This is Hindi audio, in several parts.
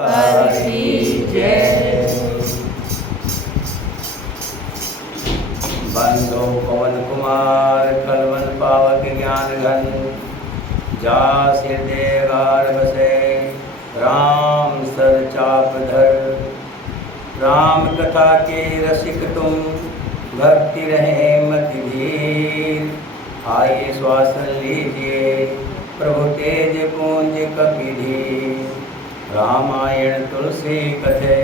की जय। बंधो पवन कुमार कलवन पावक ज्ञान घन, जा हृदय गार बसे राम सर चाप धर। राम कथा के रसिक तुम, भक्ति रहे मति धीर। आइए श्वासन लीजिए प्रभु तेज पूंज कपिधीर। रामायण तुलसी कथे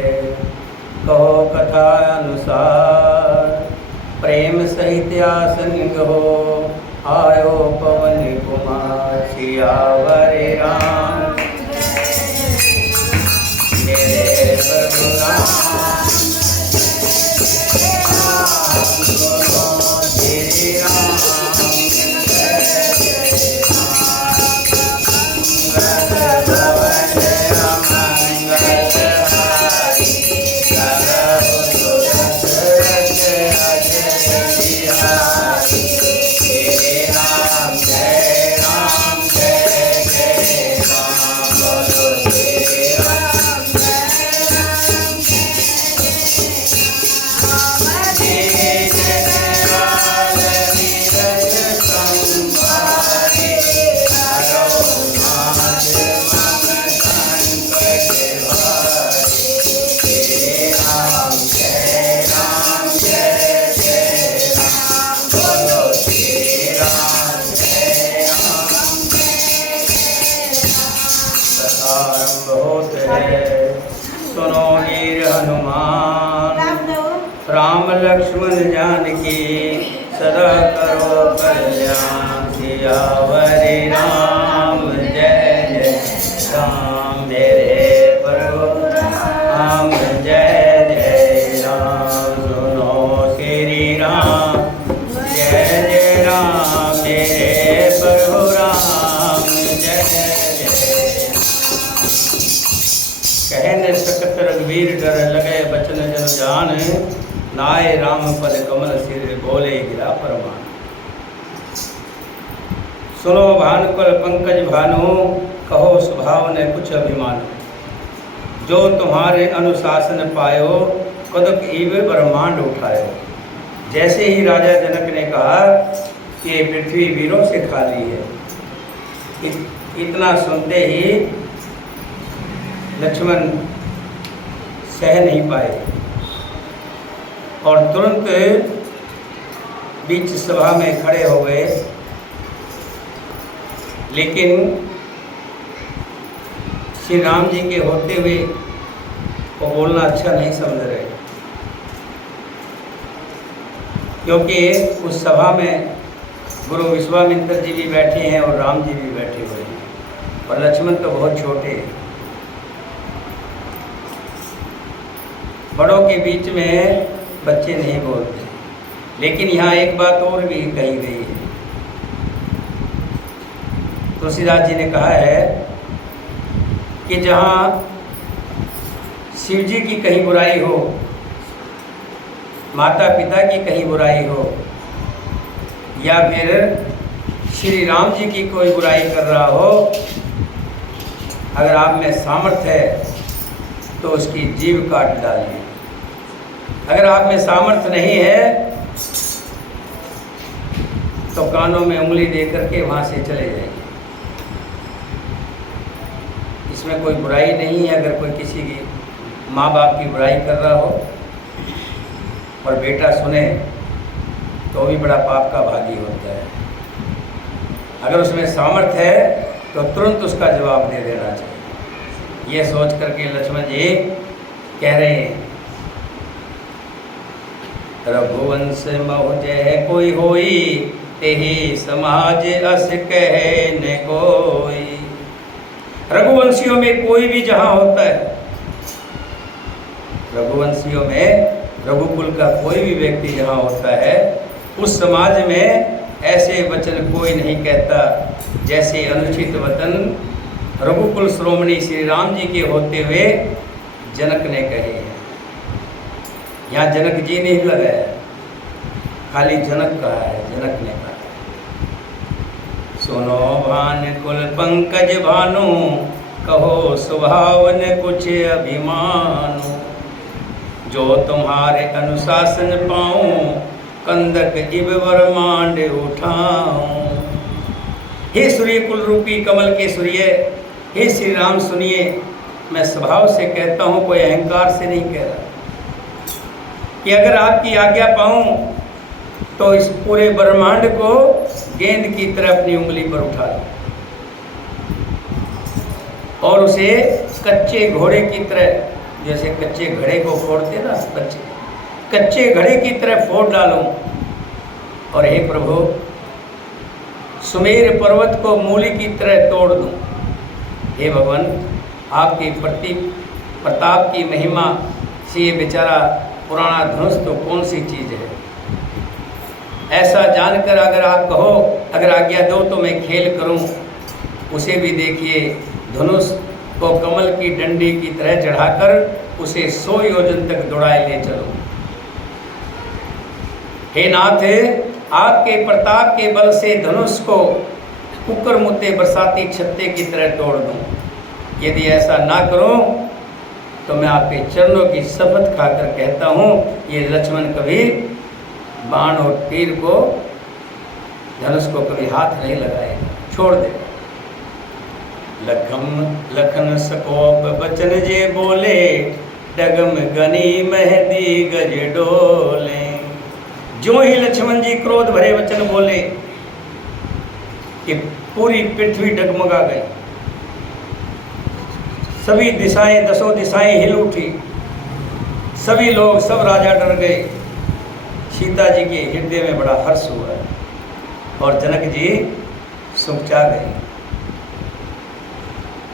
कहो कथा अनुसार, प्रेम सहित आसन गहो आयो पवन कुमार। सियावर राम मेरे प्रभु राम, श्री राम लक्ष्मण जानकी सदा करो कल्याण। सियावर राम जय जय राम मेरे प्रभु राम जय जय राम। सुनो श्री राम जय जय राम मेरे प्रभु राम जय जय। कहने सकत रघुवीर डर लगे बचन जन जान, नाय राम पद कमल सिर बोले गिरा परमान। सुनो भानुकुल पंकज भानु, कहो स्वभाव ने कुछ अभिमान। जो तुम्हारे अनुशासन पायो, कदक ईव ब्रह्मांड उठायो। जैसे ही राजा जनक ने कहा कि ये पृथ्वी वीरों से खाली है, इतना सुनते ही लक्ष्मण सह नहीं पाए और तुरंत बीच सभा में खड़े हो गए। लेकिन श्री राम जी के होते हुए वो बोलना अच्छा नहीं समझ रहे, क्योंकि उस सभा में गुरु विश्वामित्र जी भी बैठे हैं और राम जी भी बैठे हुए हैं और लक्ष्मण तो बहुत छोटे हैं। बड़ों के बीच में बच्चे नहीं बोलते। लेकिन यहाँ एक बात और भी कही गई है। तुलसीदास जी ने कहा है कि जहाँ शिव जी की कहीं बुराई हो, माता पिता की कहीं बुराई हो, या फिर श्री राम जी की कोई बुराई कर रहा हो, अगर आप में सामर्थ्य है तो उसकी जीभ काट डालिए। अगर आप में सामर्थ्य नहीं है तो कानों में उंगली दे करके वहाँ से चले जाइए। इसमें कोई बुराई नहीं है। अगर कोई किसी की माँ बाप की बुराई कर रहा हो और बेटा सुने तो भी बड़ा पाप का भागी होता है। अगर उसमें सामर्थ्य है तो तुरंत उसका जवाब दे देना चाहिए। ये सोच करके लक्ष्मण जी कह रहे हैं, रघुवंश महु जय कोई होई, तेहि समाज अस कहे न कोई। रघुवंशियों में कोई भी जहाँ होता है, रघुवंशियों में रघुकुल का कोई भी व्यक्ति जहाँ होता है, उस समाज में ऐसे वचन कोई नहीं कहता जैसे अनुचित वचन रघुकुल श्रोमणी श्री राम जी के होते हुए जनक ने कहे हैं। यहाँ जनक जी नहीं लगाया, खाली जनक कहा है, जनक ने कहा है। सुनो भान कुल पंकज भानु, कहो स्वभावन कुछ अभिमानो, जो तुम्हारे अनुशासन पाऊं, कंदक इब ब्रह्मांड उठाऊं। हे सूर्य कुल रूपी कमल के सूर्य, हे श्री राम सुनिए, मैं स्वभाव से कहता हूँ, कोई अहंकार से नहीं कह रहा, कि अगर आपकी आज्ञा पाऊं तो इस पूरे ब्रह्मांड को गेंद की तरह अपनी उंगली पर उठा लूं और उसे कच्चे घोड़े की तरह, जैसे कच्चे घड़े को फोड़ते ना बच्चे, कच्चे घड़े की तरह फोड़ डालूं। और हे प्रभु, सुमेर पर्वत को मूली की तरह तोड़ दूं। हे भगवान, आपकी प्रताप की महिमा से ये बेचारा पुराना धनुष तो कौन सी चीज़ है। ऐसा जानकर अगर आप कहो, अगर आज्ञा दो तो मैं खेल करूं, उसे भी देखिए, धनुष को कमल की डंडी की तरह चढ़ाकर उसे 100 योजन तक दौड़ाए ले चलो। हे नाथ, आपके प्रताप के बल से धनुष को कुकर मुत्ते बरसाती छत्ते की तरह तोड़ दूं। यदि ऐसा ना करूं तो मैं आपके चरणों की शपथ खाकर कहता हूं, ये लक्ष्मण कभी बाण और तीर को, धनुष को कभी हाथ नहीं लगाएगा, छोड़ देगा। लखन सकोप बचन जे बोले, डगम गनी महदी गज डोले। जो ही लक्ष्मण जी क्रोध भरे वचन बोले कि पूरी पृथ्वी डगमगा गई, सभी दिशाएं, 10 दिशाएं हिल उठी, सभी लोग, सब राजा डर गए। सीता जी के हृदय में बड़ा हर्ष हुआ और जनक जी सुखचा गए।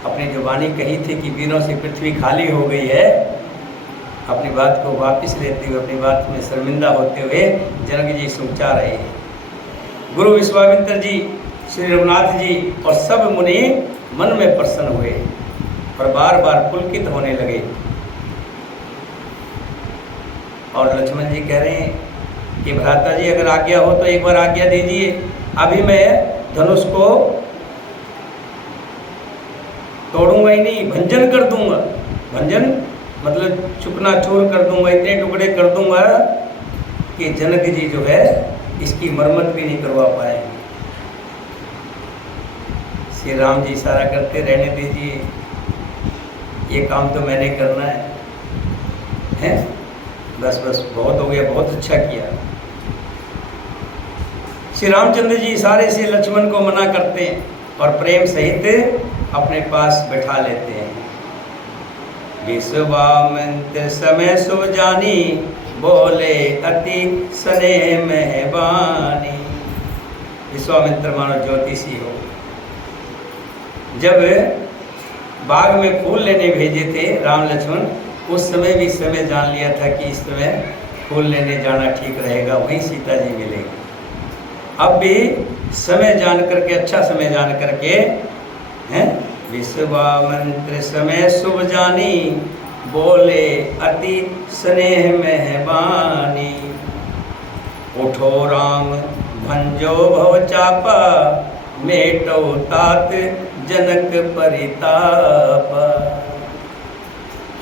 अपनी जो वाणी कही थी कि वीरों से पृथ्वी खाली हो गई है, अपनी बात को वापस लेते हुए, अपनी बात में शर्मिंदा होते हुए जनक जी सुखचा रहे हैं। गुरु विश्वामित्र जी, श्री रघुनाथ जी और सब मुनि मन में प्रसन्न हुए और बार बार पुलकित होने लगे। और लक्ष्मण जी कह रहे हैं कि भ्राता जी, अगर आज्ञा हो तो एक बार आज्ञा दीजिए, अभी मैं धनुष को तोड़ूंगा ही नहीं, भंजन कर दूंगा। भंजन मतलब चुकना चूर कर दूंगा, इतने टुकड़े कर दूंगा कि जनक जी जो है इसकी मरम्मत भी नहीं करवा पाएंगे। श्री राम जी इशारा करते, रहने दीजिए, ये काम तो मैंने करना है? बस बस, बहुत हो गया, बहुत अच्छा किया। श्री रामचंद्र जी इशारे से लक्ष्मण को मना करते हैं और प्रेम सहित अपने पास बैठा लेते हैं। विश्वामित्र समय शुभ जानी, बोले अति स्नेह मेहबानी। विश्वामित्र मानो ज्योतिषी हो। जब बाग में फूल लेने भेजे थे राम लक्ष्मण, उस समय भी समय जान लिया था कि इस समय फूल लेने जाना ठीक रहेगा, वहीं सीता जी मिलेगी। अब भी समय जान करके, अच्छा समय जान करके हैं, विश्वामित्र समय शुभ जानी, बोले अति स्नेह मेहबानी। उठो राम भंजो भव चापा, मेटो तात जनक परिताप।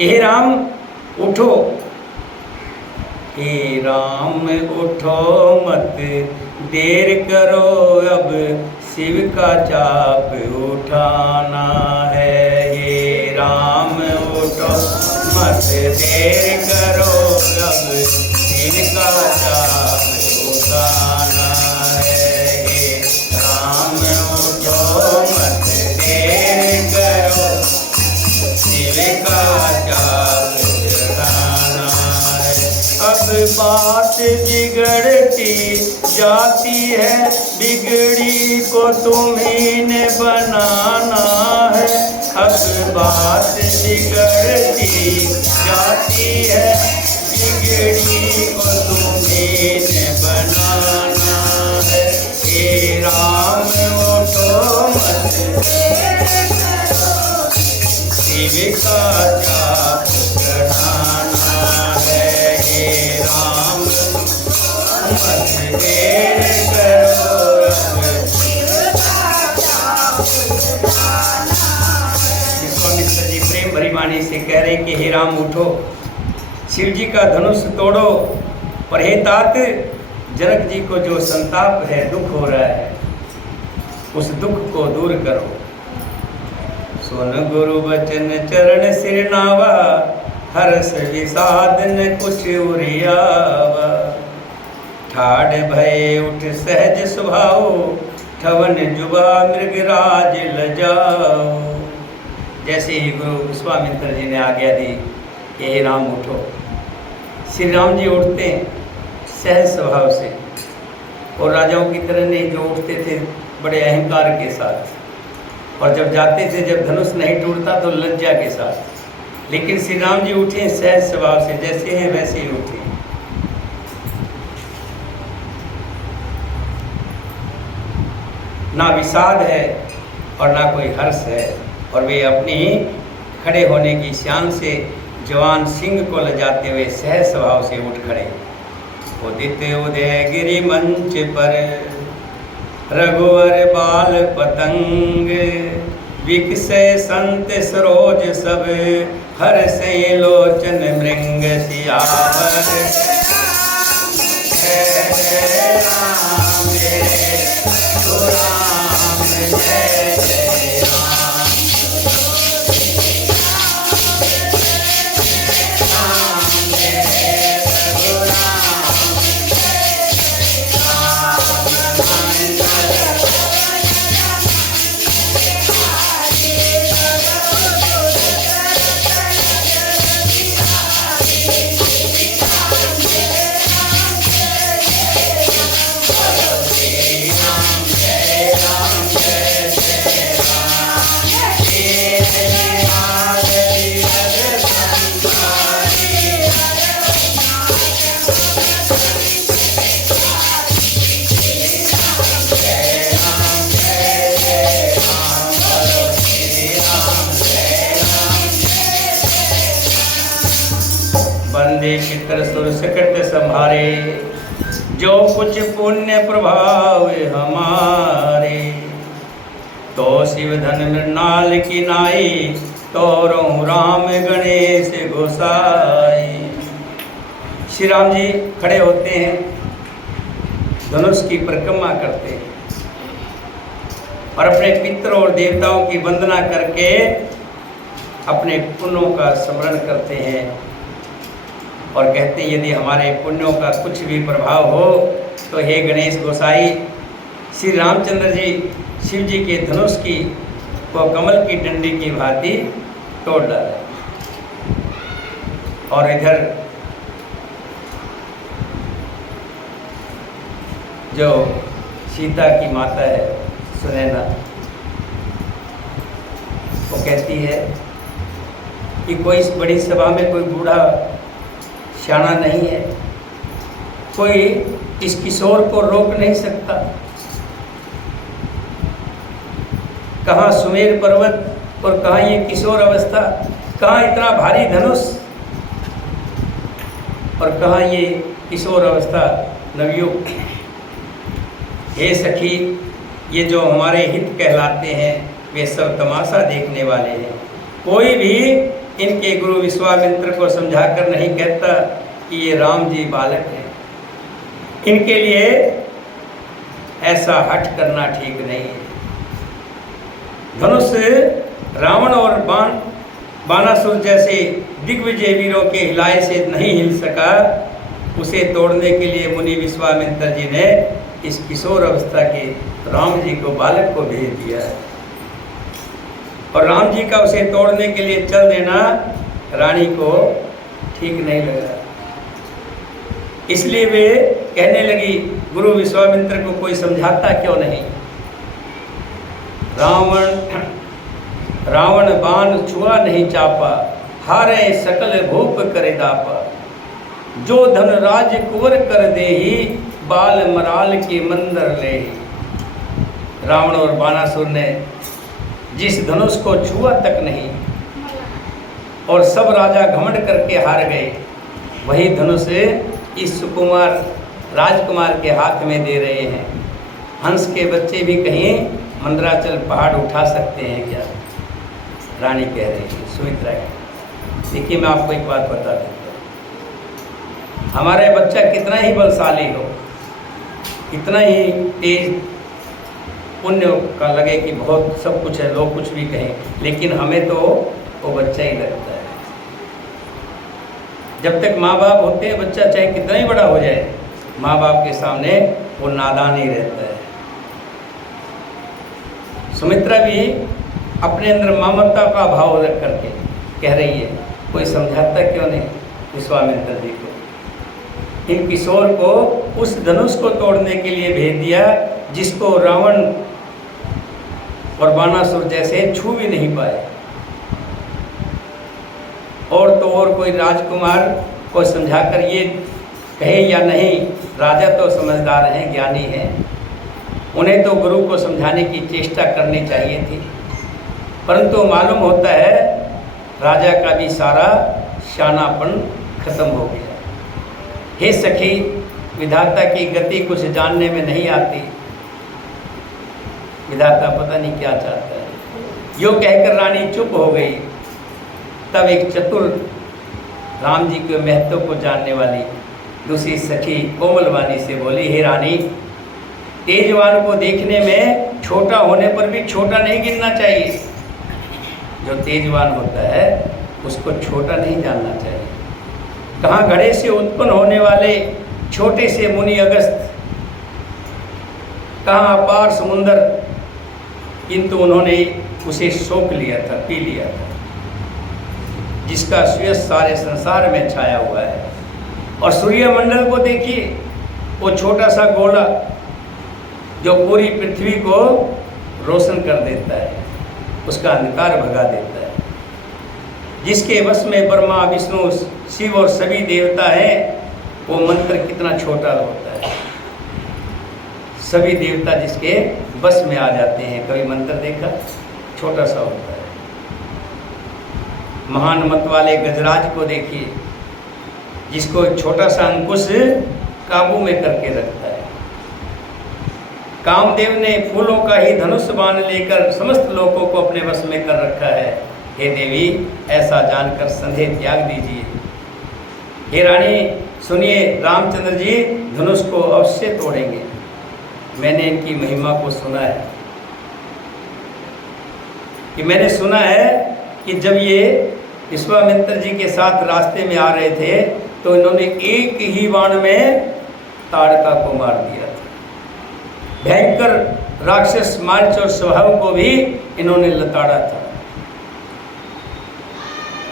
हे राम उठो, हे राम उठो मत देर करो, अब शिव का चाप उठाना है। हे राम उठो मत देर करो, अब शिव का चाप उठाना है। हे राम उठो मत देर करो, शिव का चाप उठाना है। अब बात बिगड़ती जाती है, बिगड़ी को तुम्ही ने बनाना है। अब बात बिगड़ती जाती है, बिगड़ी को तुम्ही ने बनाना है। हे राम उठो मत शिव का चाप चढ़ाना है। हे राम मत देर करो, कि हे राम उठो, शिव जी का धनुष तोड़ो, पर हे तात जनक जी को जो संताप है, दुख हो रहा है, उस दुख को दूर करो। सुन गुरु वचन चरण सिर नावा, हर्ष विषाद न कुछ उरियावा। ठाड़ भय उठ सहज स्वभाव, ठवन जुबा मृगराज लजाओ। जैसे ही गुरु विश्वामित्र जी ने आज्ञा दी कि हे राम उठो, श्री राम जी उठते हैं सहज स्वभाव से, और राजाओं की तरह नहीं जो उठते थे बड़े अहंकार के साथ, और जब जाते थे, जब धनुष नहीं टूटता तो लज्जा के साथ। लेकिन श्री राम जी उठे सहज स्वभाव से, जैसे हैं वैसे ही उठे। ना विषाद है और ना कोई हर्ष है, और वे अपनी खड़े होने की शान से जवान सिंह को लजाते हुए सहज स्वभाव से उठ खड़े। उदित उदय गिरि मंच पर, रघुवर बाल पतंग। विकसय संत सरोज सब, हर्षय लोचन मृंग सियावर। जय जय राम जय राम जय जय राम। बंदे पितर सुर सकट संभारे, जो कुछ पुण्य प्रभाव हमारे। तो शिव धन मृणाल की नाई, तोरो राम गणेश गोसाई। श्री राम जी खड़े होते हैं, धनुष की परिक्रमा करते हैं, और अपने पितरों और देवताओं की वंदना करके अपने पुण्यों का स्मरण करते हैं, और कहते हैं यदि हमारे पुण्यों का कुछ भी प्रभाव हो तो हे गणेश गोसाई, श्री रामचंद्र जी शिव जी के धनुष की को कमल की डंडी की भांति तोड़ डाले। और इधर जो सीता की माता है सुनैना, वो कहती है कि कोई इस बड़ी सभा में कोई बूढ़ा शाना नहीं है, कोई इस किशोर को रोक नहीं सकता। कहाँ सुमेर पर्वत और कहाँ ये किशोर अवस्था, कहाँ इतना भारी धनुष और कहाँ ये किशोर अवस्था नवयुग। हे सखी, ये जो हमारे हित कहलाते हैं वे सब तमाशा देखने वाले हैं। कोई भी इनके गुरु विश्वामित्र को समझाकर नहीं कहता कि ये राम जी बालक हैं। इनके लिए ऐसा हठ करना ठीक नहीं है। धनुष रावण और बाणासुर जैसे दिग्विजय वीरों के हिलाए से नहीं हिल सका, उसे तोड़ने के लिए मुनि विश्वामित्र जी ने इस किशोर अवस्था के राम जी को बालक को भेज दिया है। और राम जी का उसे तोड़ने के लिए चल देना रानी को ठीक नहीं लगा। इसलिए वे कहने लगी, गुरु विश्वामित्र को कोई समझाता क्यों नहीं। रावण बाण छुआ नहीं चापा, हारे सकल भूप करे दापा। जो धन राज कुंवर कर देही, बाल मराल के मंदर ले। रावण और बाणासुर ने जिस धनुष को छुआ तक नहीं और सब राजा घमंड करके हार गए, वही धनुष इस सुकुमार राजकुमार के हाथ में दे रहे हैं। हंस के बच्चे भी कहीं मंदराचल पहाड़ उठा सकते हैं क्या? रानी कह रही है सुमित्रा की। देखिए मैं आपको एक बात बता देता हूँ, हमारा बच्चा कितना ही बलशाली हो, कितना ही तेज पुण्य का लगे कि बहुत सब कुछ है, लोग कुछ भी कहें, लेकिन हमें तो वो बच्चा ही लगता है। जब तक माँ बाप होते हैं, बच्चा चाहे कितना ही बड़ा हो जाए, माँ बाप के सामने वो नादान ही रहता है। सुमित्रा भी अपने अंदर ममता का भाव रख करके कह रही है, कोई समझाता क्यों नहीं विश्वामित्र जी को। इन किशोर को उस धनुष को तोड़ने के लिए भेज दिया जिसको रावण और बाणासुर जैसे छू भी नहीं पाए। और तो और कोई राजकुमार को समझाकर ये कहे या नहीं, राजा तो समझदार हैं, ज्ञानी हैं, उन्हें तो गुरु को समझाने की चेष्टा करनी चाहिए थी, परंतु मालूम होता है राजा का भी सारा शानापन खत्म हो गया। हे सखी, विधाता की गति कुछ जानने में नहीं आती, विधाता पता नहीं क्या चाहता है। यो कहकर रानी चुप हो गई। तब एक चतुर राम जी के महत्व को जानने वाली दूसरी सखी कोमलवाणी से बोली, हे रानी, तेजवान को देखने में छोटा होने पर भी छोटा नहीं गिनना चाहिए। जो तेजवान होता है उसको छोटा नहीं जानना चाहिए। कहाँ घड़े से उत्पन्न होने वाले छोटे से मुनि अगस्त, कहाँ अपार समुंदर, किंतु उन्होंने उसे सोख लिया था, पी लिया था, जिसका सुयश सारे संसार में छाया हुआ है। और सूर्यमंडल को देखिए, वो छोटा सा गोला जो पूरी पृथ्वी को रोशन कर देता है, उसका अंधकार भगा देता है, जिसके वश में ब्रह्मा विष्णु शिव और सभी देवता हैं। वो मंत्र कितना छोटा होता है, सभी देवता जिसके बस में आ जाते हैं। कभी मंत्र देखा? छोटा सा होता है। महान मत वाले गजराज को देखिए, जिसको छोटा सा अंकुश काबू में करके रखता है। कामदेव ने फूलों का ही धनुष बाण लेकर समस्त लोगों को अपने वश में कर रखा है। हे देवी, ऐसा जानकर संदेह त्याग दीजिए। हे रानी सुनिए, रामचंद्र जी धनुष को अवश्य तोड़ेंगे। मैंने इनकी महिमा को सुना है, कि मैंने सुना है कि जब ये विश्वामित्र जी के साथ रास्ते में आ रहे थे तो इन्होंने एक ही बाण में ताड़का को मार दिया था। भयंकर राक्षस मारीच स्वभाव को भी इन्होंने लताड़ा था।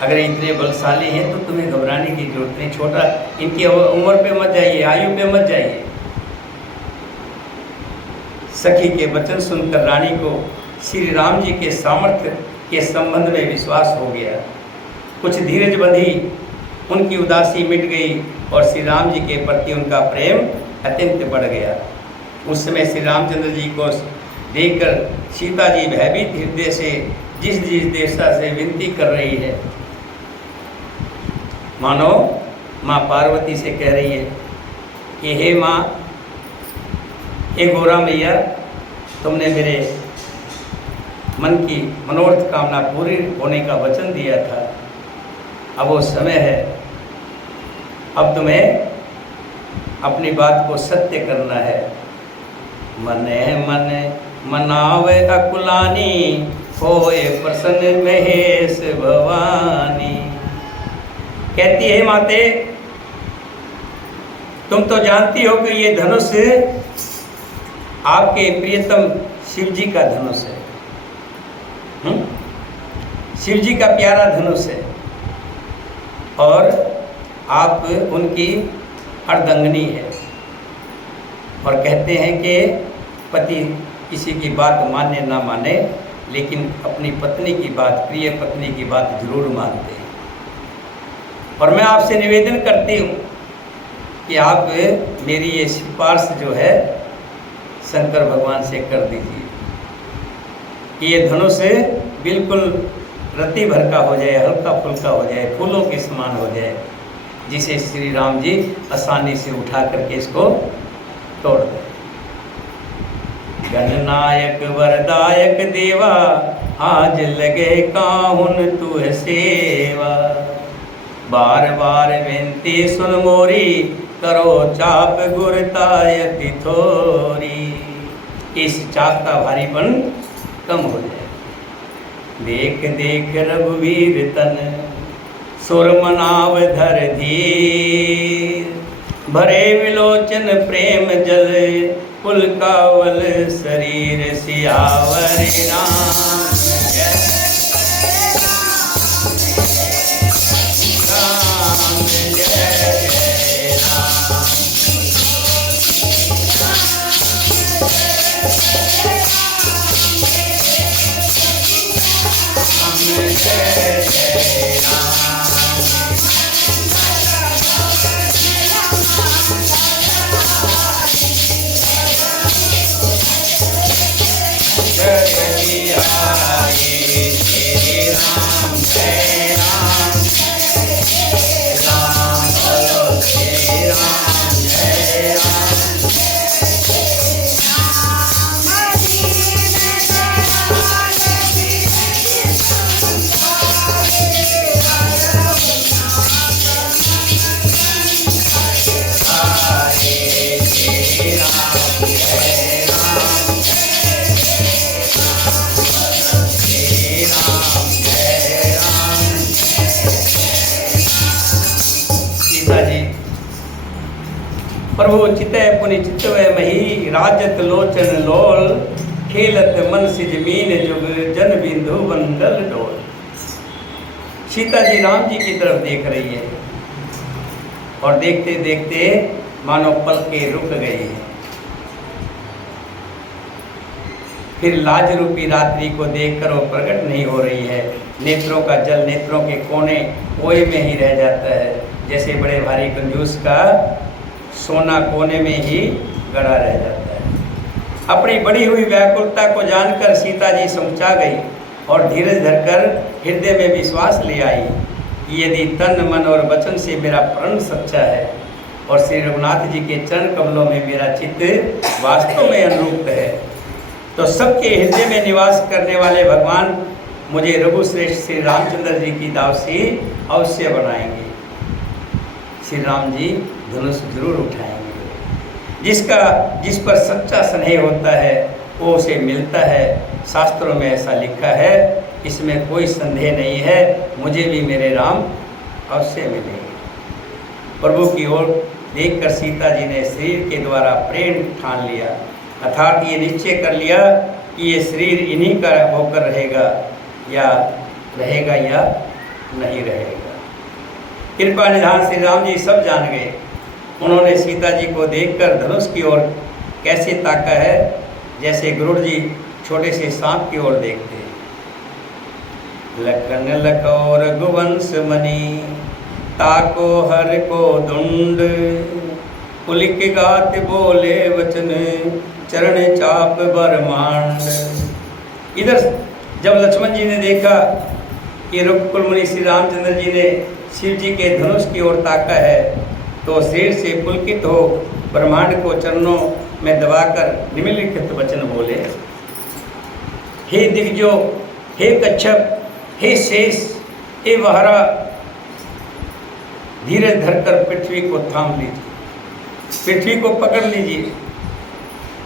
अगर इतने बलशाली हैं तो तुम्हें घबराने की जरूरत नहीं। छोटा इनकी उम्र पे मत जाइए, आयु पे मत जाइए। सखी के वचन सुनकर रानी को श्री राम जी के सामर्थ्य के संबंध में विश्वास हो गया। कुछ धीरज बंधी, उनकी उदासी मिट गई और श्री राम जी के प्रति उनका प्रेम अत्यंत बढ़ गया। उस समय श्री रामचंद्र जी को देखकर सीता जी भयभीत हृदय से जिस दिशा से विनती कर रही है, मानो माँ पार्वती से कह रही है कि हे माँ, हे गौरा मैया, तुमने मेरे मन की मनोरथ कामना पूरी होने का वचन दिया था। अब वो समय है, अब तुम्हें अपनी बात को सत्य करना है। मने मन मनावे अकुलानी, होए प्रसन्न महेश भवानी। कहती है माते, तुम तो जानती हो कि ये धनुष आपके प्रियतम शिव जी का धनुष है। शिव जी का प्यारा धनुष है और आप उनकी अर्धांगिनी है। और कहते हैं कि पति किसी की बात माने ना माने, लेकिन अपनी पत्नी की बात, प्रिय पत्नी की बात जरूर मानते हैं। और मैं आपसे निवेदन करती हूँ कि आप मेरी ये सिफारिश जो है शंकर भगवान से कर दीजिए कि ये धनुष बिल्कुल रत्ती भर का हो जाए, हल्का फुल्का हो जाए, फूलों के समान हो जाए, जिसे श्री राम जी आसानी से उठा करके इसको तोड़ दें। गणनायक वरदायक देवा, आज लगे काहुन तुह सेवा। बार बार बेनती सुन मोरी, करो चाप गुरतायति थोरी। इस चाप का भारीपन कम हो जाए। देख देख रघुवीर तन, सुर मनाव धर धीर। भरे विलोचन प्रेम जल, पुलकावल शरीर। सियावर राम जय राम, जय जय राम। जय जय राम। जय बिहारी श्री राम, जय राम। राम बोलो श्री राम, जय राम। हरे श्री राम, जय राम। श्री राम, जय राम। सीता जी, प्रभु चितय पुनि चितवय मही, राजत लोचन लोल। खेलत मन सिज मीन जुग, जन बिंदु बंदल डोल। सीता जी राम जी की तरफ देख रही है और देखते देखते मानो पलकें रुक गई है। फिर लाज रूपी रात्रि को देखकर वो प्रकट नहीं हो रही है। नेत्रों का जल नेत्रों के कोने कोए में ही रह जाता है, जैसे बड़े भारी कंजूस का सोना कोने में ही गड़ा रह जाता है। अपनी बढ़ी हुई व्याकुलता को जानकर सीता जी समझा गई और धीरज धरकर हृदय में विश्वास ले आई कि यदि तन मन और वचन से मेरा प्रण सच्चा है और श्री रघुनाथ जी के चरण कमलों में मेरा चित्त वास्तव में अनुरूप है, तो सबके हृदय में निवास करने वाले भगवान मुझे रघुश्रेष्ठ श्री रामचंद्र जी की दासी अवश्य बनाएंगे। श्री राम जी धनुष जरूर उठाएंगे। जिस पर सच्चा स्नेह होता है वो उसे मिलता है। शास्त्रों में ऐसा लिखा है, इसमें कोई संदेह नहीं है। मुझे भी मेरे राम अवश्य मिलेंगे। प्रभु की ओर देखकर सीता जी ने शरीर के द्वारा प्रेम ठान लिया, अर्थात ये निश्चय कर लिया कि ये शरीर इन्हीं का होकर रहेगा या नहीं रहेगा। कृपा निधान श्री राम जी सब जान गए। उन्होंने सीता जी को देखकर धनुष की ओर कैसे ताका है, जैसे गरुड़ जी छोटे से सांप की ओर देखते। लखन लखो रघुवंश मणि, ताको हर को दुंड। पुलिक गात बोले वचन, चरण चाप बरमांड। इधर जब लक्ष्मण जी ने देखा कि रघुकुल मुनि श्री रामचंद्र जी ने शिव जी के धनुष की ओर ताका है, तो शरीर से पुलकित हो ब्रह्मांड को चरणों में दबाकर निम्नलिखित वचन बोले। हे दिग्गजो, हे कच्छप, हे शेष, हे वहरा, धीरे धरकर पृथ्वी को थाम लीजिए, पृथ्वी को पकड़ लीजिए।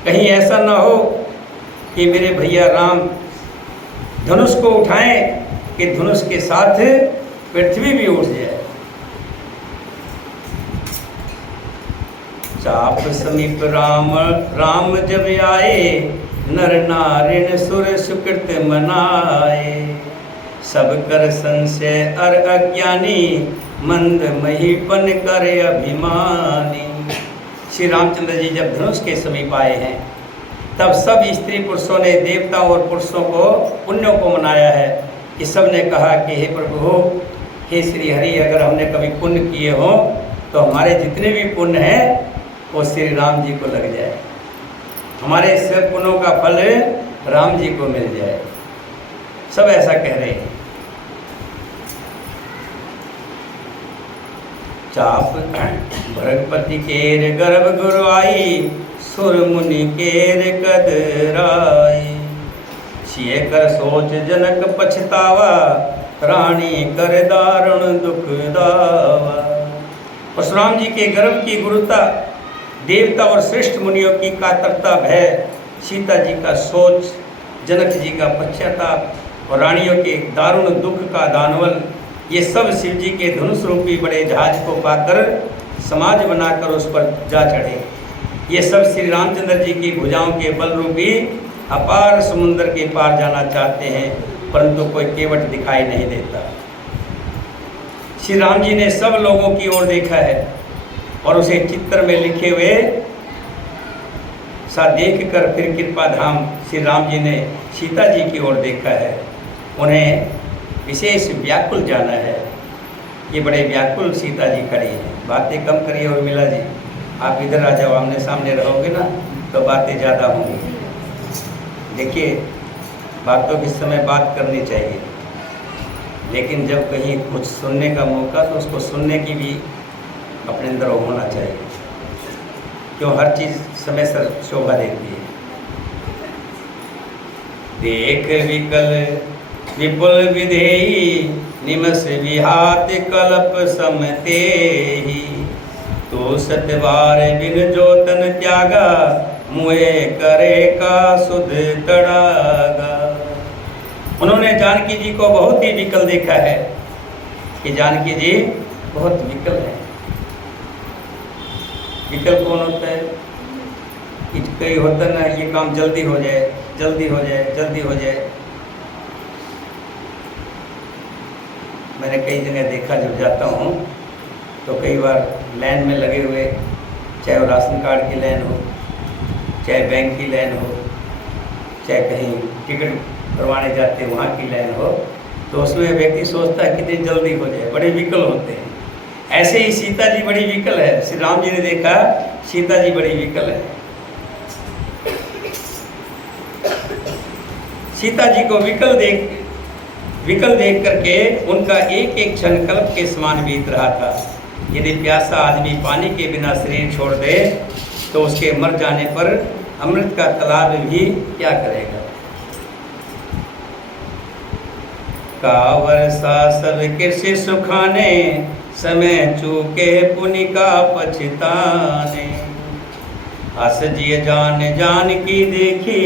कहीं ऐसा ना हो कि मेरे भैया राम धनुष को उठाएं कि धनुष के साथ पृथ्वी भी उठ जाए। चाप समीप राम जब आए, नर नारिन सुर सुकृत मनाए। सब कर संशय अर अज्ञानी, मंद महीपन कर अभिमानी। श्री रामचंद्र जी जब धनुष के समीप आए हैं, तब सब स्त्री पुरुषों ने देवताओं और पुरुषों को पुण्यों को मनाया है कि सब ने कहा कि हे प्रभु, हे श्री हरि, अगर हमने कभी पुण्य किए हों तो हमारे जितने भी पुण्य हैं वो श्री राम जी को लग जाए, हमारे सब पुण्यों का फल राम जी को मिल जाए। सब ऐसा कह रहे हैं। चाप भरगपति केर गर्भ गुरुआई, सुर मुनि केर कदराई। छिए कर सोच जनक पछतावा, रानी कर दारुण दुख दावा। परशुराम जी के गर्भ की गुरुता, देवता और श्रेष्ठ मुनियों की कातरता, भय, सीता जी का सोच, जनक जी का पश्चाताप और रानियों के दारुण दुख का दानवल, ये सब शिव जी के धनुष रूपी बड़े जहाज को पाकर समाज बनाकर उस पर जा चढ़े। ये सब श्री रामचंद्र जी की भुजाओं के बल रूपी अपार समुद्र के पार जाना चाहते हैं, परंतु कोई केवट दिखाई नहीं देता। श्री राम जी ने सब लोगों की ओर देखा है और उसे चित्र में लिखे हुए सा देख कर फिर कृपा धाम श्री राम जी ने सीता जी की ओर देखा है। उन्हें विशेष व्याकुल जाना है। ये बड़े व्याकुल सीता जी खड़ी हैं। बातें कम करिए उर्मिला जी, आप इधर आ जाओ, आमने सामने रहोगे ना तो बातें ज़्यादा होंगी। देखिए, बातों के समय बात करनी चाहिए, लेकिन जब कहीं कुछ सुनने का मौका तो उसको सुनने की भी अपने अंदर होना चाहिए, क्यों हर चीज़ समय से शोभा देती है। देख विकल विपुल विधेयी निमस विहात कल्प समतेहि, तो सतवार बिन जोतन त्यागा मुए करे का सुध तड़ागा। उन्होंने जानकी जी को बहुत ही विकल देखा है कि जानकी जी बहुत विकल है। विकल कौन होता है? कि कई होता ना, ये काम जल्दी हो जाए, जल्दी हो जाए, जल्दी हो जाए। मैंने कई जगह देखा, जब जाता हूँ तो कई बार लाइन में लगे हुए, चाहे वो राशन कार्ड की लाइन हो, चाहे बैंक की लाइन हो, चाहे कहीं टिकट करवाने जाते हैं वहाँ की लाइन हो, तो उसमें व्यक्ति सोचता है कितनी जल्दी हो जाए, बड़े विकल होते हैं। ऐसे ही सीता जी बड़ी विकल है। श्री राम जी ने देखा सीता जी बड़ी विकल है। सीता जी को विकल देख करके उनका एक एक क्षण कल्प के समान बीत रहा था। यदि प्यासा आदमी पानी के बिना शरीर छोड़ दे तो उसके मर जाने पर अमृत का तालाब भी क्या करेगा। कावर सा सब कृषि सुखाने, समय चूके पुनि का पछताने। हस जिय जान जान की देखी,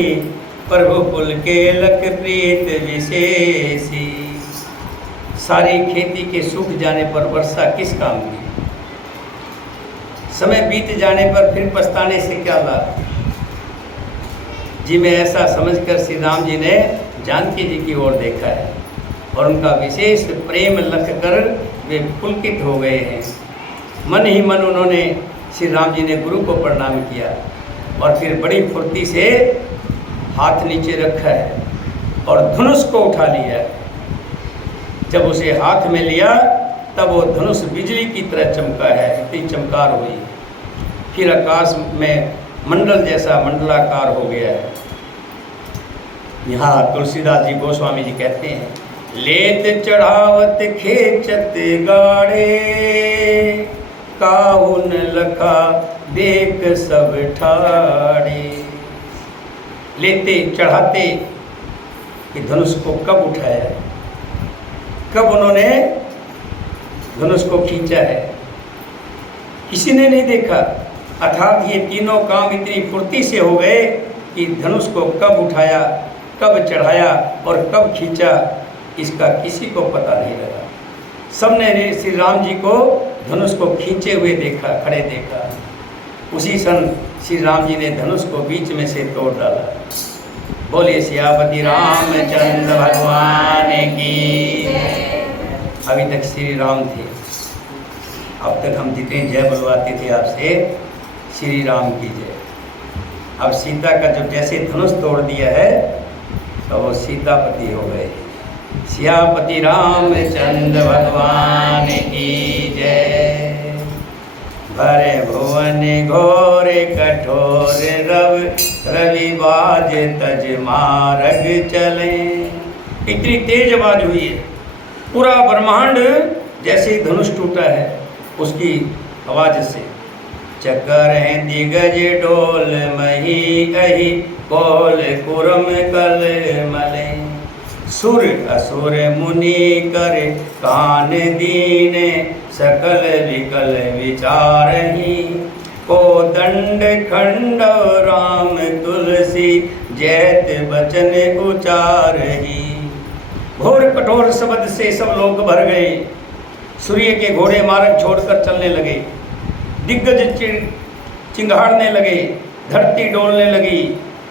प्रभु कुल के लख प्रीत विशेषी। सारी खेती के सूख जाने पर वर्षा किस काम की, समय बीत जाने पर फिर पछताने से क्या लाभ। जी मैं ऐसा समझकर श्री राम जी ने जानकी जी की ओर देखा है और उनका विशेष प्रेम लख कर वे पुलकित हो गए हैं। मन ही मन उन्होंने श्री राम जी ने गुरु को प्रणाम किया और फिर बड़ी फुर्ती से हाथ नीचे रखा है और धनुष को उठा लिया। जब उसे हाथ में लिया तब वो धनुष बिजली की तरह चमका है, इतनी चमकार हुई। फिर आकाश में मंडल जैसा मंडलाकार हो गया है। यहाँ तुलसीदास जी गोस्वामी जी कहते हैं, लेत चढ़ावत खेचत गाड़े, काहुन लखा देख सब ठाड़े। लेते चढ़ाते कि धनुष को कब उठाया, कब उन्होंने धनुष को खींचा है, किसी ने नहीं देखा। अर्थात ये तीनों काम इतनी फुर्ती से हो गए कि धनुष को कब उठाया, कब चढ़ाया और कब खींचा, इसका किसी को पता नहीं लगा। सबने श्री राम जी को धनुष को खींचे हुए देखा, खड़े देखा। उसी क्षण श्री राम जी ने धनुष को बीच में से तोड़ डाला। बोलिए सियापति रामचंद्र भगवान की। अभी तक श्री राम थे, अब तक हम जितने जय बुलवाते थे आपसे, श्री राम की जय। अब सीता का जो जैसे धनुष तोड़ दिया है तो वो सीतापति हो गए। सियापति रामचंद्र भगवान की जय। भरे भुवन घोर कठोर रवि बाज तज मार्ग चले। इतनी तेज आवाज हुई है, पूरा ब्रह्मांड जैसे धनुष टूटा है उसकी आवाज से। चक्कर है दिगज डोल मही अही, कोल कुरम कल मले। सुर असुर मुनि कर कान दीने, सकल विकल विचारहि, को दंड खंडव राम तुलसी, जैत बचन उचारहि। घोर कठोर शब्द से सब लोग भर गए। सूर्य के घोड़े मार्ग छोड़कर चलने लगे, दिग्गज चिंगाड़ने लगे, धरती डोलने लगी,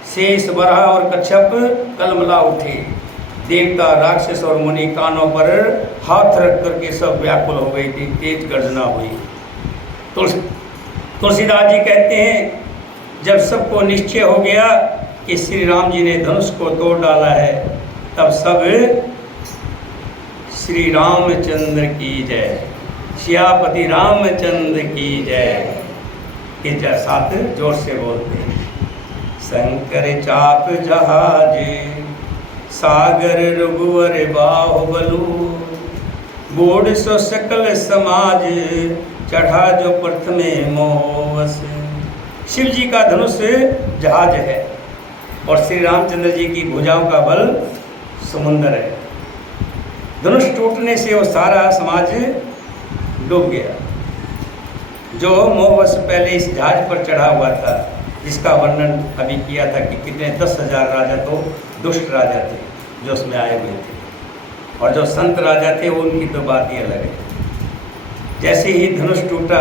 शेष बराह और कच्छप कलमला उठे। देवता राक्षस और मुनि कानों पर हाथ रख करके सब व्याकुल हो गई थी, तेज गर्जना हुई। तुलसीदास जी कहते हैं, जब सबको निश्चय हो गया कि श्री राम जी ने धनुष को तोड़ डाला है, तब सब श्री रामचंद्र की जय, सियापति रामचंद्र की जय के साथ जोर से बोलते हैं। शंकर चाप जहाज, सागर रघुवर बाहुबलु, बोड़ सो सकल समाज, चढ़ा जो प्रथमे मोवस। शिव जी का धनुष जहाज है और श्री रामचंद्र जी की भुजाओं का बल समुंदर है। धनुष टूटने से वो सारा समाज डूब गया। जो मोहवश पहले इस जहाज पर चढ़ा हुआ था, जिसका वर्णन अभी किया था कि कितने 10,000 राजा तो दुष्ट राजा थे जो उसमें आए हुए थे, और जो संत राजा थे वो उनकी तो बात ही अलग है। जैसे ही धनुष टूटा,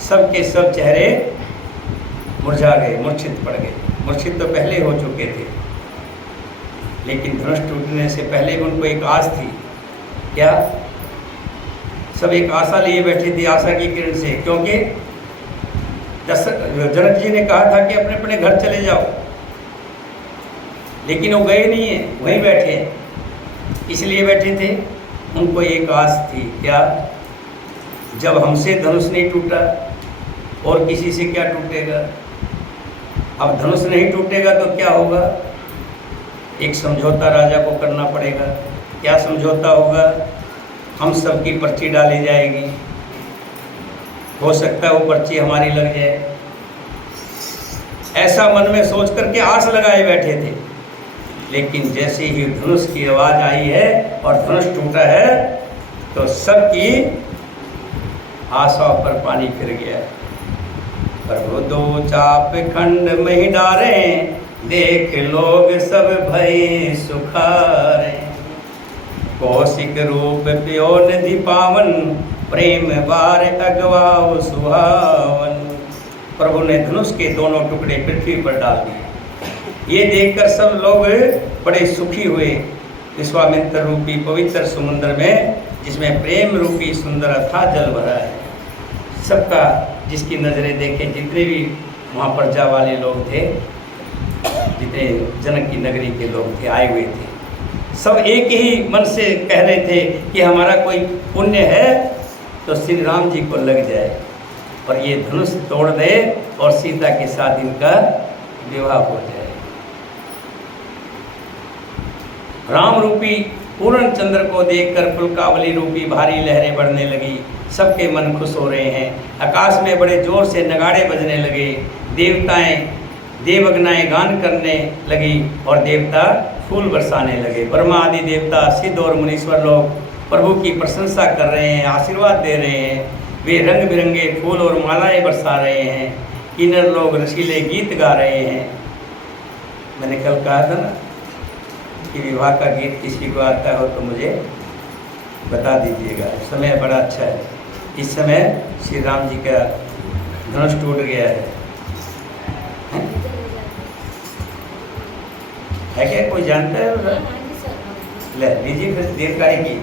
सब के सब चेहरे मुरझा गए, मूर्छित पड़ गए। मूर्छित तो पहले हो चुके थे, लेकिन धनुष टूटने से पहले उनको एक आस थी। क्या? सब एक आशा लिए बैठे थे, आशा की किरण से, क्योंकि जनक जी ने कहा था कि अपने अपने घर चले जाओ, लेकिन वो गए नहीं है, वहीं बैठे हैं। इसलिए बैठे थे, उनको एक आस थी। क्या? जब हमसे धनुष नहीं टूटा और किसी से क्या टूटेगा? अब धनुष नहीं टूटेगा तो क्या होगा? एक समझौता राजा को करना पड़ेगा। क्या समझौता होगा? हम सब की पर्ची डाली जाएगी, हो सकता है वो पर्ची हमारी लग जाए। ऐसा मन में सोच करके आस लगाए बैठे थे, लेकिन जैसे ही धनुष की आवाज़ आई है और धनुष टूटा है, तो सबकी आशाओं पर पानी फिर गया। प्रभु दो चाप खंड में डारे, देख लोग सब भय सुखारे। कौशिक रूप प्यो निधि पावन, प्रेम बार अगवाओ सुहावन। प्रभु ने धनुष के दोनों टुकड़े पृथ्वी पर डाल दिए। ये देखकर सब लोग बड़े सुखी हुए। विश्वामित्र रूपी पवित्र समुद्र में, जिसमें प्रेम रूपी सुंदर अथाह जल भरा है, सबका जिसकी नज़रें देखें, जितने भी वहाँ प्रजा वाले लोग थे, जितने जनक की नगरी के लोग थे, आए हुए थे, सब एक ही मन से कह रहे थे कि हमारा कोई पुण्य है तो श्री राम जी को लग जाए और ये धनुष तोड़ दे और सीता के साथ इनका विवाह हो जाए। राम रूपी पूर्ण चंद्र को देखकर पुलकावली रूपी भारी लहरें बढ़ने लगी। सबके मन खुश हो रहे हैं। आकाश में बड़े जोर से नगाड़े बजने लगे। देवगनाएं गान करने लगी और देवता फूल बरसाने लगे। ब्रह्मा आदि देवता, सिद्ध और मुनीश्वर लोग प्रभु की प्रशंसा कर रहे हैं, आशीर्वाद दे रहे हैं। वे रंग बिरंगे फूल और मालाएं बरसा रहे हैं। किन्नर लोग रसीले गीत गा रहे हैं। मैंने कल कहा था ना कि विवाह का गीत किसी को आता हो तो मुझे बता दीजिएगा। समय बड़ा अच्छा है। इस समय श्री राम जी का धनुष टूट गया है क्या? कोई जानता है? ले लीजिए, फिर देर काहेगी?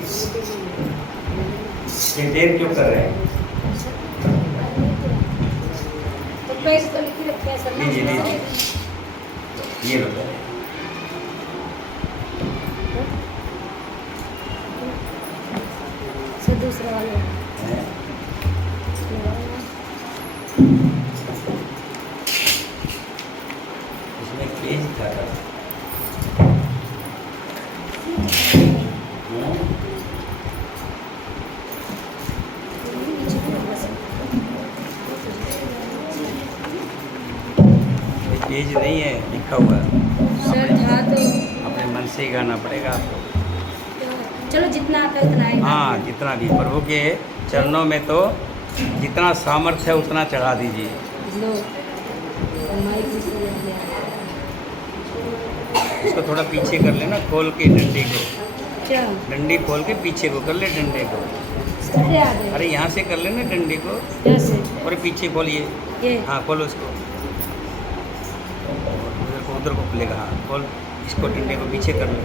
ये देर क्यों कर रहे हैं? लीजिए लीजिए, ये लो। दूसरा वाला इसमें केस था। पेज नहीं है, लिखा हुआ सर था तो अपने मन से ही गाना पड़ेगा आपको। चलो जितना आता है उतना है। हाँ, जितना भी प्रभु के चरणों में तो जितना सामर्थ्य है उतना चढ़ा दीजिए। लो हमारी खुशी है। इसको थोड़ा पीछे कर लेना, खोल के डंडे को, क्या डंडी खोल के पीछे को कर ले डंडे को। अरे आ गए। अरे यहाँ से कर लेना डंडे को, कैसे और पीछे खोलिए। ये हाँ खोलो इसको, उधर को खुलेगा। हाँ खोल, इसको डंडे को पीछे कर लो,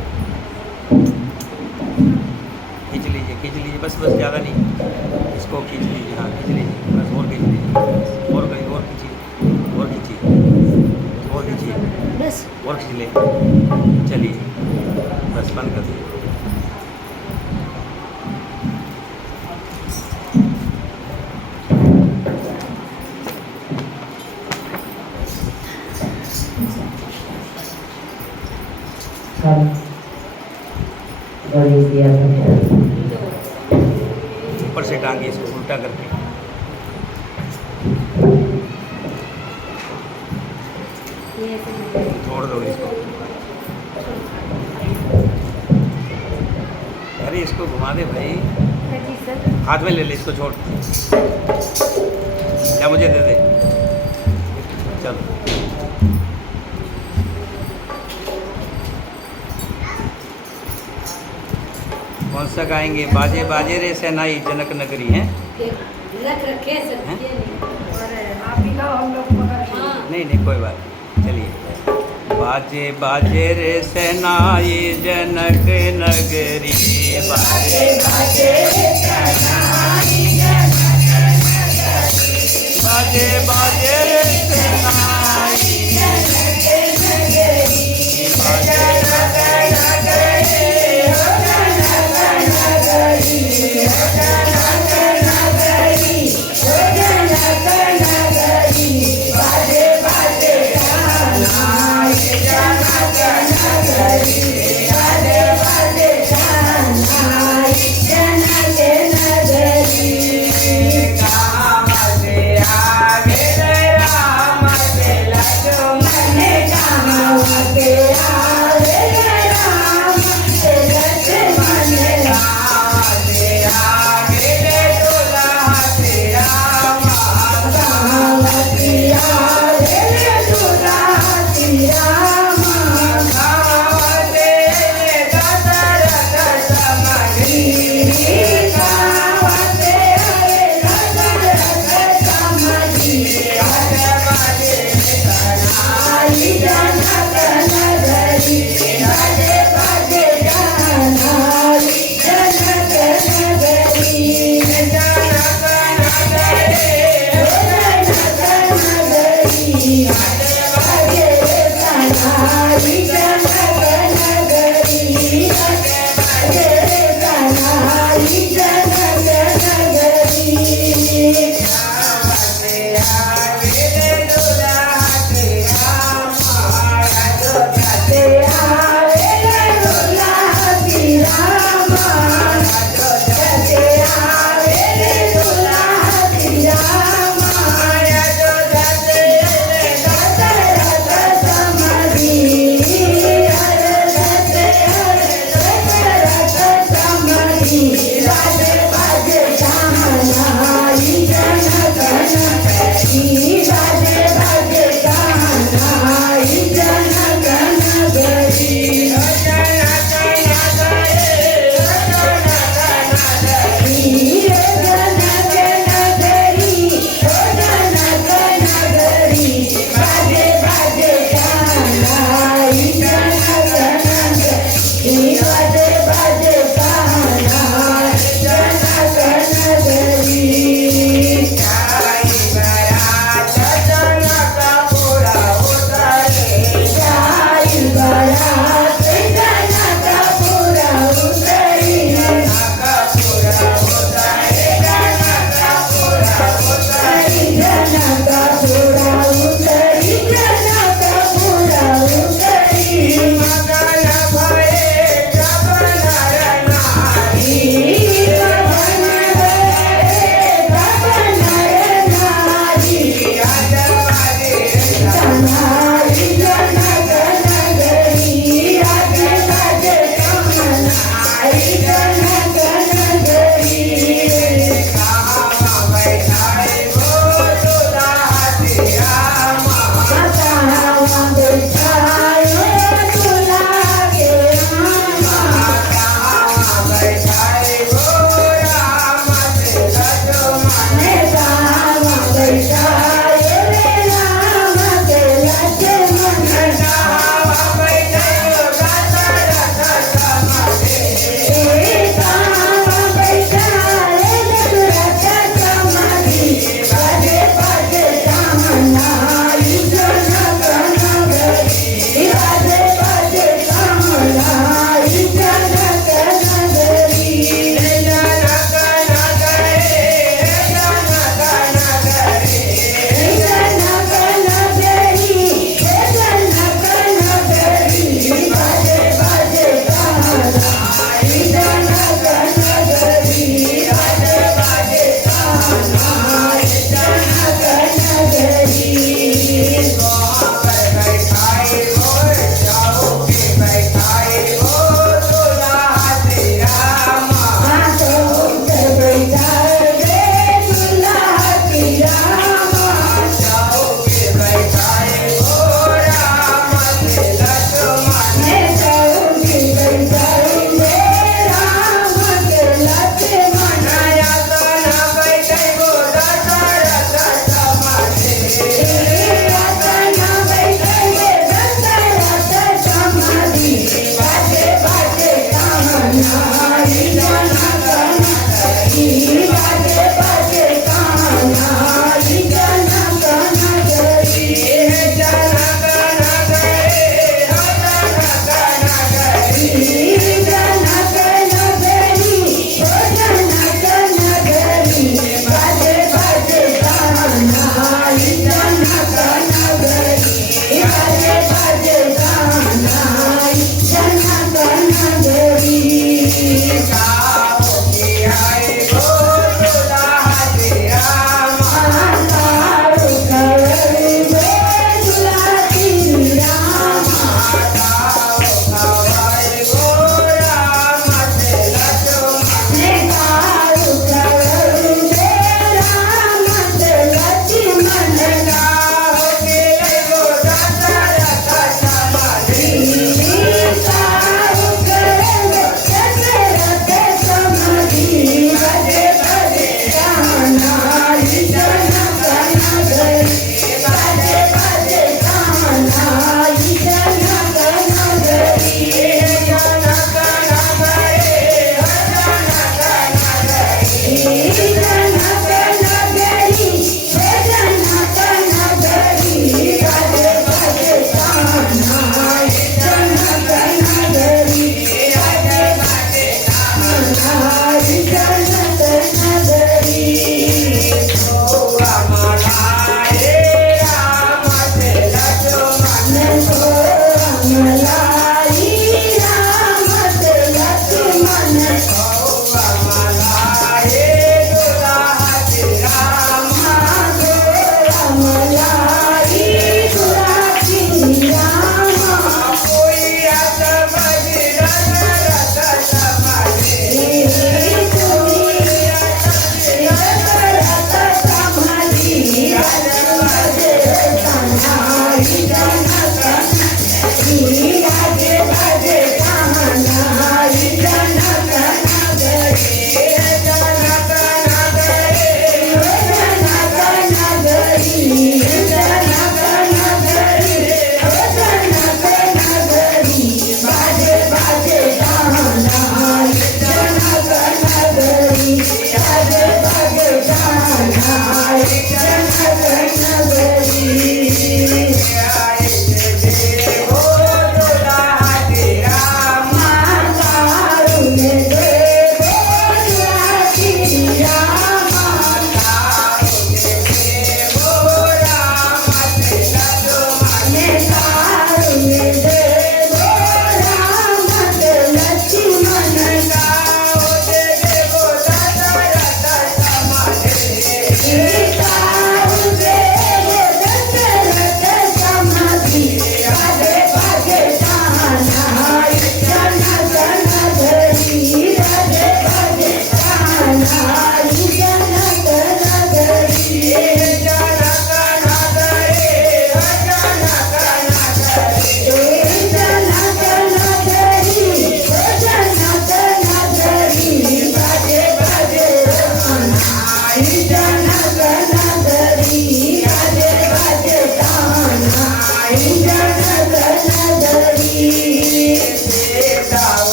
खींच लीजिए बस ज़्यादा नहीं, इसको खींच लीजिए। हाँ खींच लीजिए बस, और खींच लीजिए, और कहीं और खींचिए, और खींचिए, बस और खींच ले। चलिए बस बंद कर दीजिए। ऊपर से टांगिए इसको उल्टा करके। ये ऐसे छोड़ दो इसको। अरे इसको घुमा दे भाई, जी सर। हाथ में ले ले इसको, छोड़ या मुझे दे दे। चलो कौन सा गाएंगे? बाजे बाजे रे सेनाई जनक नगरी हैं। रख रखे सर। हैं? आप ही गाओ, हम लोग हाँ। नहीं कोई बात नहीं, चलिए। बाजे बाजे रे सेनाई जनक नगरी, बाजे बाजे रे सेनाई जनक नगरी, बाजे बाजे रे सेनाई जनक नगरी, बाजे Nagari,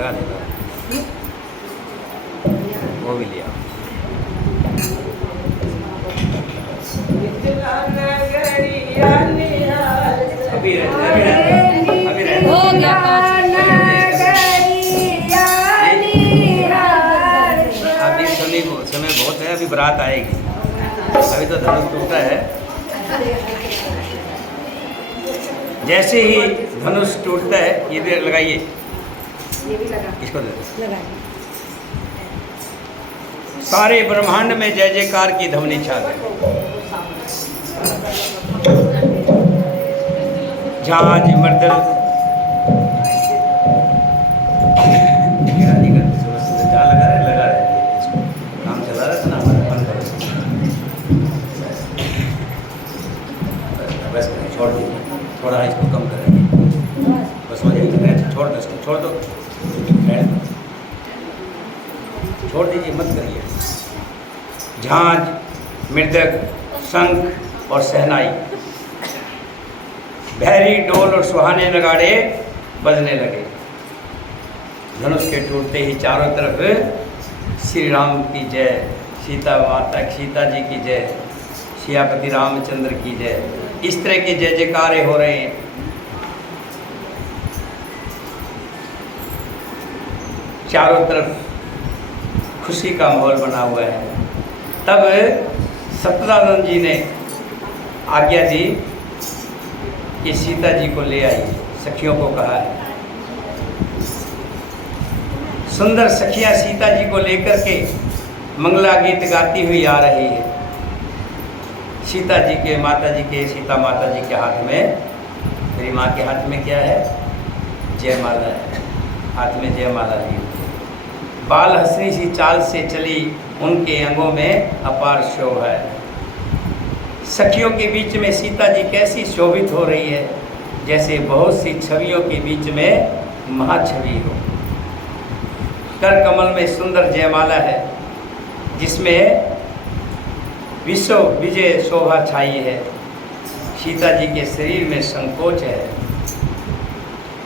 लगा देगा वो भी लिया। अभी हो गया अभी समय बहुत है, अभी बारात आएगी, अभी तो धनुष टूटा है। जैसे ही धनुष टूटता है, ये भी लगाइए, ये भी लगा, इसको दे दो। लगा। सारे ब्रह्मांड में जय जयकार की ध्वनि छा गई। झांझ मर्दल लगा रहे काम चला रहा था ना हमारा, बंद करो बस छोड़ दीजिए, थोड़ा इसको कम करेंगे बस हो जाएगी। छोड़ दो इसको, छोड़ दो, छोड़ दीजिए, मत करिए। झांझ मृदक शंख और शहनाई, भैरी डोल और सुहाने नगाड़े बजने लगे। धनुष के टूटते ही चारों तरफ श्री राम की जय, सीता जी की जय, सियापति रामचंद्र की जय, इस तरह के जय जयकारे हो रहे हैं। चारों तरफ खुशी का माहौल बना हुआ है। तब सत्यनारायण जी ने आज्ञा दी कि सीता जी को ले आई। सखियों को कहा है, सुंदर सखियां सीता जी को लेकर के मंगला गीत गाती हुई आ रही है। सीता जी के सीता माता जी के हाथ में, मेरी माँ के हाथ में क्या है? जयमाला है, हाथ में जयमाला ली। बाल हंसनी सी चाल से चली, उनके अंगों में अपार शोभा है। सखियों के बीच में सीता जी कैसी शोभित हो रही है, जैसे बहुत सी छवियों के बीच में महाछवि हो। कर कमल में सुंदर जयमाला है, जिसमें विश्व विजय शोभा छाई है। सीता जी के शरीर में संकोच है,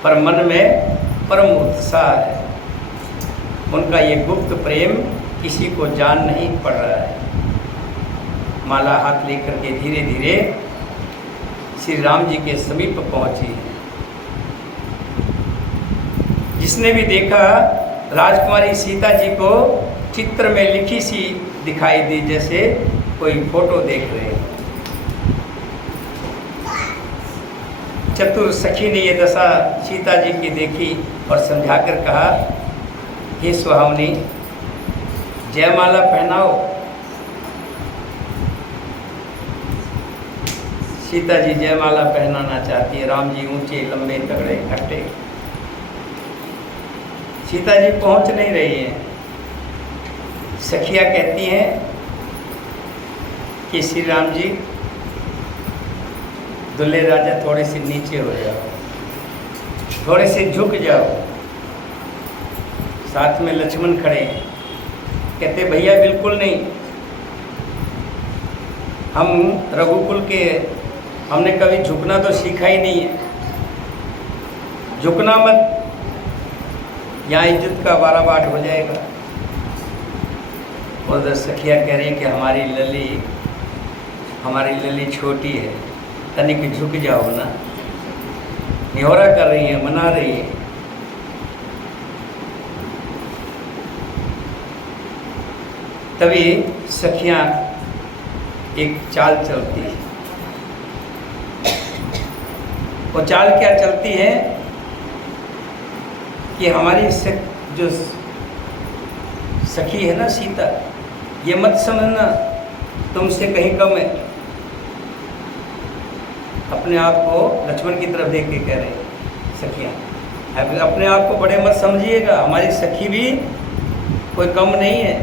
पर मन में परम उत्साह है। उनका ये गुप्त प्रेम किसी को जान नहीं पड़ रहा है। माला हाथ लेकर के धीरे धीरे श्री राम जी के समीप पहुंची। जिसने भी देखा, राजकुमारी सीता जी को चित्र में लिखी सी दिखाई दी, जैसे कोई फोटो देख रहे हैं। चतुर सखी ने ये दशा सीता जी की देखी और समझाकर कहा, हे सुहावनी, जयमाला पहनाओ। सीता जी जयमाला पहनाना चाहती है। राम जी ऊंचे लंबे तगड़े खट्टे। सीता जी पहुंच नहीं रही हैं। सखियां कहती हैं कि श्री राम जी, दुल्हे राजा थोड़े से नीचे हो जाओ, थोड़े से झुक जाओ। साथ में लक्ष्मण खड़े हैं। कहते भैया बिल्कुल नहीं, हम रघुकुल के, हमने कभी झुकना तो सीखा ही नहीं है। झुकना मत, यहाँ इज्जत का बाराबाट हो जाएगा। और उधर सखिया कह रही है कि हमारी लली छोटी है, तनिक झुक जाओ ना। निहोरा कर रही है, मना रही है। तभी सखियां एक चाल चलती है। वो चाल क्या चलती है कि हमारी जो सखी है ना सीता, ये मत समझना तुमसे कहीं कम है। अपने आप को लक्ष्मण की तरफ देख के कह रहे हैं सखियाँ, अपने आप को बड़े मत समझिएगा, हमारी सखी भी कोई कम नहीं है।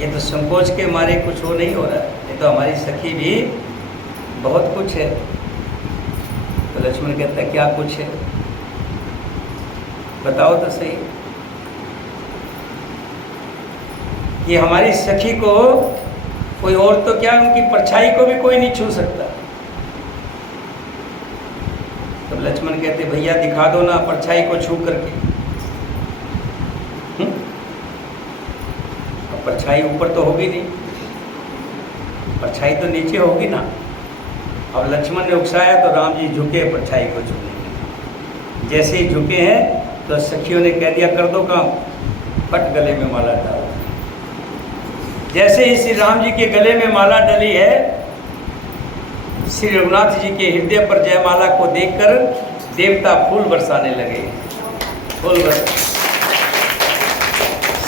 ये तो संकोच के मारे कुछ हो नहीं हो रहा है, ये तो हमारी सखी भी बहुत कुछ है। तो लक्ष्मण कहता है क्या कुछ है, बताओ तो सही। ये हमारी सखी को कोई और तो क्या, उनकी परछाई को भी कोई नहीं छू सकता। तो लक्ष्मण कहते भैया दिखा दो ना परछाई को छू करके। अब परछाई ऊपर तो होगी नहीं, परछाई तो नीचे होगी ना। अब लक्ष्मण ने उकसाया तो राम जी झुके परछाई को छूने के। जैसे ही झुके हैं तो सखियों ने कह दिया कर दो काम, फट गले में माला डालो। जैसे ही श्री राम जी के गले में माला डली है, श्री रघुनाथ जी के हृदय पर जयमाला को देखकर देवता फूल बरसाने लगे। फूल बरस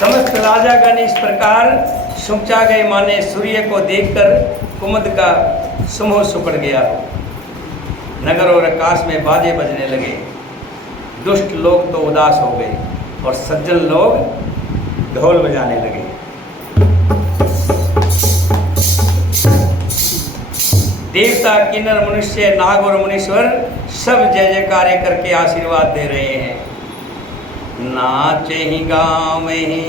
समस्त राजागण इस प्रकार सुमचा गए, माने सूर्य को देखकर कुमुद का समूह सुपड़ गया। नगर और आकाश में बाजे बजने लगे। दुष्ट लोग तो उदास हो गए और सज्जन लोग ढोल बजाने लगे। देवता, किन्नर, मनुष्य, नाग और मुनीश्वर सब जय जयकार करके आशीर्वाद दे रहे हैं। नाचे ही गाँव में ही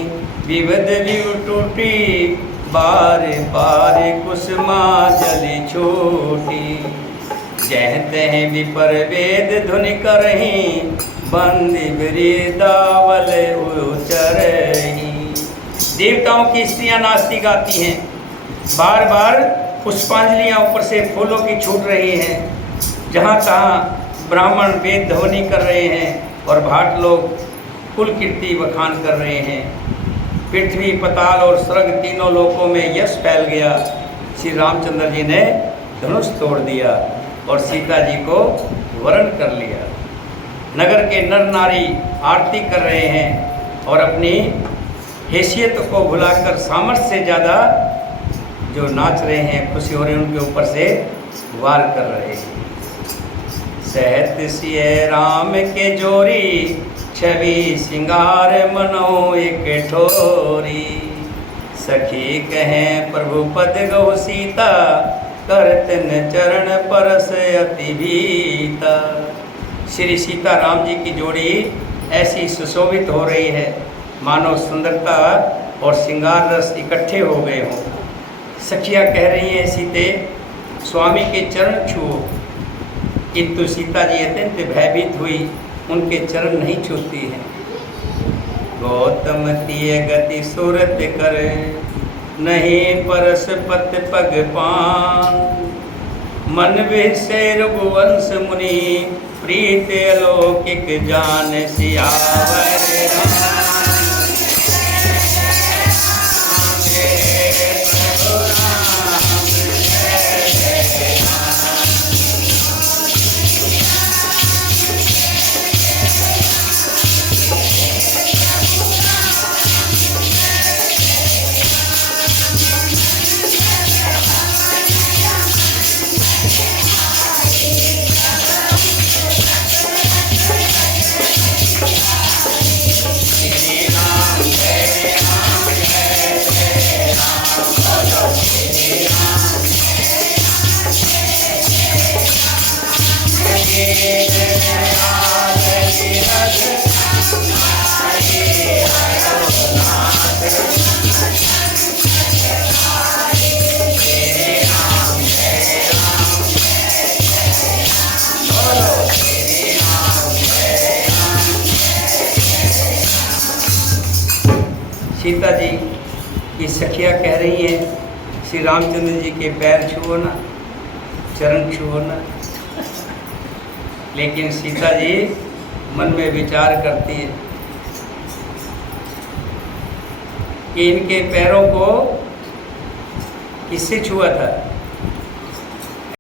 विविध विव टूटी, बारे बारे कुसुमा जली छोटी। जहते हैं विपर वेद धुनि करही, बंदी वृंदावल उचरही। देवताओं की स्त्रियां नाचती गाती हैं, बार बार पुष्पांजलियाँ ऊपर से फूलों की छूट रही हैं। जहाँ तहाँ ब्राह्मण वेद ध्वनि कर रहे हैं और भाट लोग कुल कीर्ति बखान कर रहे हैं। पृथ्वी, पताल और स्वर्ग तीनों लोकों में यश फैल गया। श्री रामचंद्र जी ने धनुष तोड़ दिया और सीता जी को वरण कर लिया। नगर के नर नारी आरती कर रहे हैं और अपनी हैसियत को भुलाकर सामर्थ्य से ज़्यादा जो नाच रहे हैं, खुशी हो रही है, उनके ऊपर से वार कर रहे हैं। सहत सिय राम के जोरी, छवि सिंगार मनो एक ठोरी। सखी कहें प्रभु पद गौ सीता, करतन चरण परस अति भीता। श्री सीता राम जी की जोड़ी ऐसी सुशोभित हो रही है मानो सुंदरता और श्रृंगार रस इकट्ठे हो गए हों। सखियाँ कह रही हैं सीते स्वामी के चरण छुओ, किंतु सीता जी अत्यंत भयभीत हुई, उनके चरण नहीं छूती हैं। गौतम तिय गति सूरत कर, नहीं परस पत पग पान। मन विषय रघुवंश मुनि, प्रीत अलौकिक जान सियावर राम। सीता जी की सखियाँ कह रही हैं श्री रामचंद्र जी के पैर छुओ ना, चरण छुओ ना। लेकिन सीता जी मन में विचार करती है कि इनके पैरों को किससे छुआ था?